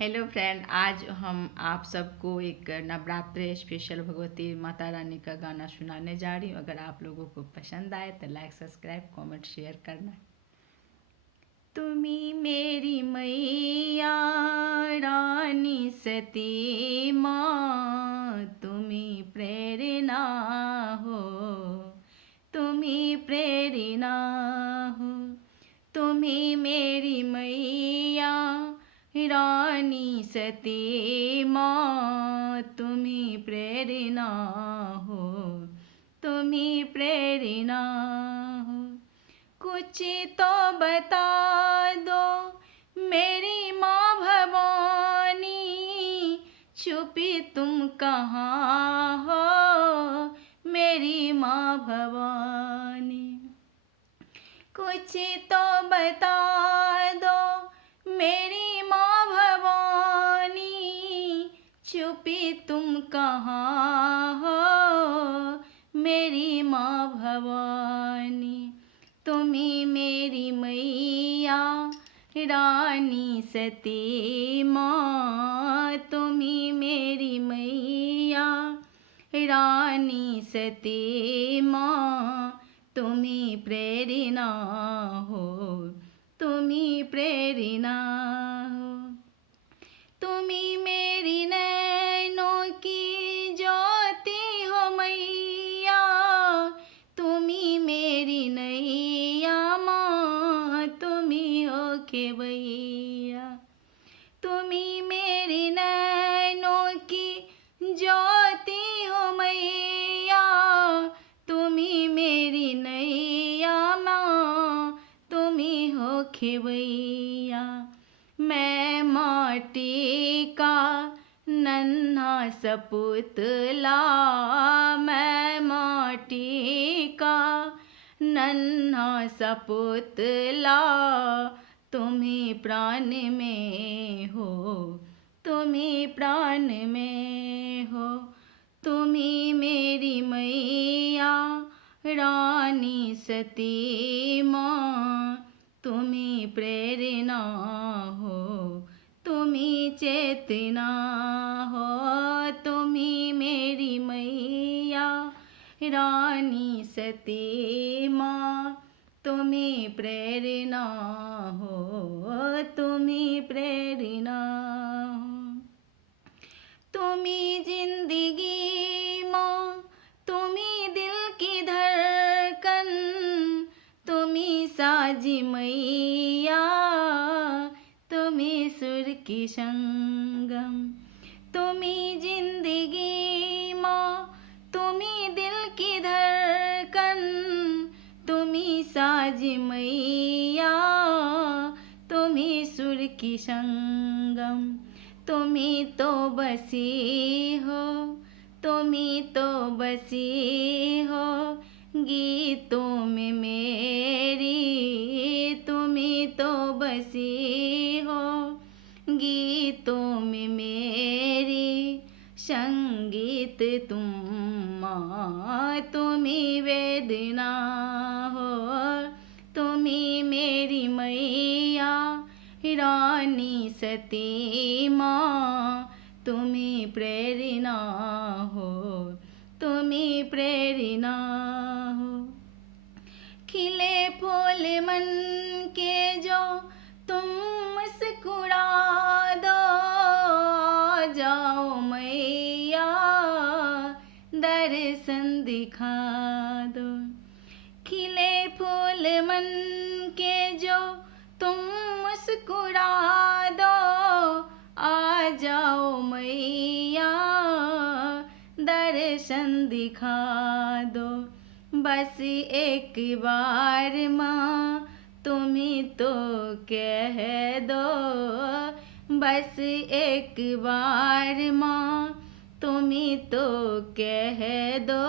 Hello friend, आज हम आप सबको एक नवरात्रि स्पेशल भगवती माता रानी का गाना सुनाने जा रही हूँ। अगर आप लोगों को पसंद आए तो लाइक, सब्सक्राइब, कमेंट, शेयर करना। तुम्ही मेरी मैया रानी सती माँ, तुम्ही प्रेरणा हो, तुम्ही प्रेरणा हो। तुम्ही मेरी मैया रानी सती माँ, तुम्ही प्रेरणा हो, तुम्ही प्रेरणा हो। कुछ तो बता दो मेरी माँ भवानी, छुपी तुम कहाँ हो मेरी माँ भवानी। कुछ तो बता दो मेरी माँ भवानी, छुपी तुम कहाँ हो मेरी माँ भवानी। तुम्ही मेरी मैया रानी सती माँ, तुम्ही मेरी मैया रानी सती माँ, तुम्ही प्रेरणा हो, तुम्ही प्रेरणा हो। तुम्ही मेरी नैनों की ज्योति हो मैया, तुम्ही मेरी नैया माँ, तुम्ही हो खेवैया। तुम्ही मेरी नैनों की ज्योति हो मैया, तुम्ही मेरी नैया माँ, तुम्ही हो खेवैया। मैं माटी का नन्हा सपुतला, मैं माटी का नन्हा सपुतला, तुम्ही प्राण में हो, तुम्ही प्राण में हो। तुम्ही मेरी मैया रानी सती माँ, तुम्ही प्रेरणा हो, तुम्ही चेतना हो। तुम्ही मेरी मैया रानी सती माँ, तुम्ही प्रेरणा हो, तुम्ही प्रेरणा हो। तुम्ही जिंदगी माँ, तुम्ही दिल की धड़कन, तुम्ही साजी मैया, तुम्ही सुर की संगम। तुम्ही जिंदगी माँ, तुम्ही दिल की धड़कन, तुम्ही साजी मैया, तुम्ही सुर की संगम। तुम्ही तो बसी हो, तुम्ही तो बसी हो गीतों में मेरी, तुम्ही तो बसी हो गीतों में मेरी। संगीत तुम माँ, तुम्ही वेदना हो, तुम्ही मेरी मैया रानी सती माँ, तुम्ही प्रेरणा हो, तुम्ही प्रेरणा हो। खिले फूल मन के जो तुम मुस्कुरा दो, जाओ मैया दर्शन दिखा दो। खिले फूल मन के जो तुम मुस्कुरा दो, आ जाओ मैया दर्शन दिखा दो। बस एक बार माँ तुम्ही तो कह दो, बस एक बार माँ तुम्ही तो कह दो।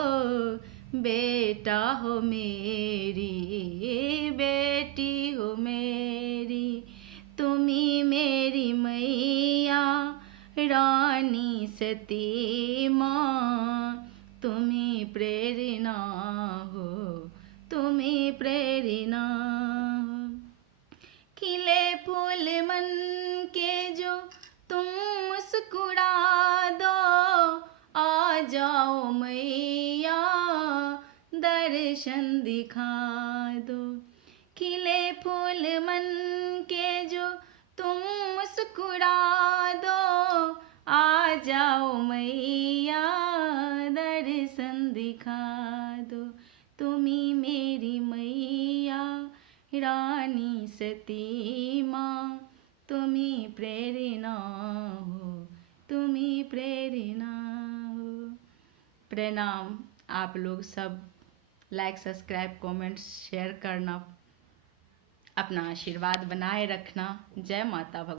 बेटा हो मेरी, बेटी हो मेरी, तुम्ही मेरी मैया रानी सती माँ, तुम्ही प्रेरणा हो, तुम्ही प्रेरणा हो। खिले फूल मन के जो तुम दर्शन दिखा दो। खिले फूल मन के जो तुम मुस्कुरा दो, आ जाओ मैया दर्शन दिखा दो। तुम्ही मेरी मैया रानी सती माँ, तुम्ही प्रेरणा हो, तुम्ही प्रेरणा हो। प्रणाम। आप लोग सब लाइक सब्सक्राइब कमेंट्स शेयर करना, अपना आशीर्वाद बनाए रखना। जय माता भगवती।